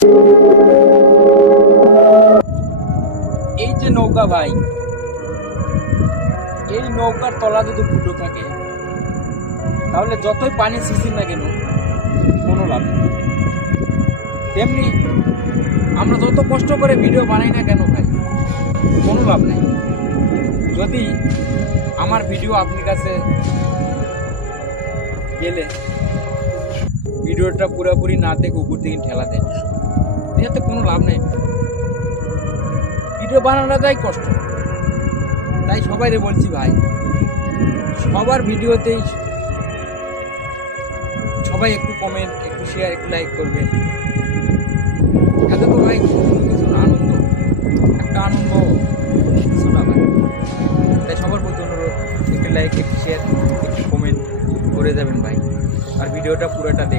এই যে নৌকা ভাই, এই নৌকার তলা যদি ফুটো থাকে তাহলে যতই পানি সিসি না কেন কোনো লাভ নেই। তেমনি আমরা যত কষ্ট করে ভিডিও বানাই না কেন ভাই, কোনো লাভ নেই যদি আমার ভিডিও আপনার কাছে গেলে ভিডিওটা পুরোপুরি না দেখে উপর থেকে ঠেলা দেন, এটাতে কোনো লাভ নেই। ভিডিও বানানোটাই কষ্ট, তাই সবাইরে বলছি ভাই, সবার ভিডিওতেই সবাই একটু কমেন্ট, একটু শেয়ার, একটু লাইক করবেন। এত তো ভাই কিছু না, আনন্দ, একটা আনন্দ কিছু না ভাই। তাই সবার প্রতি অনুরোধ, একটু লাইক, একটু শেয়ার, একটু কমেন্ট করে যাবেন ভাই, আর ভিডিওটা পুরোটা দেখবেন।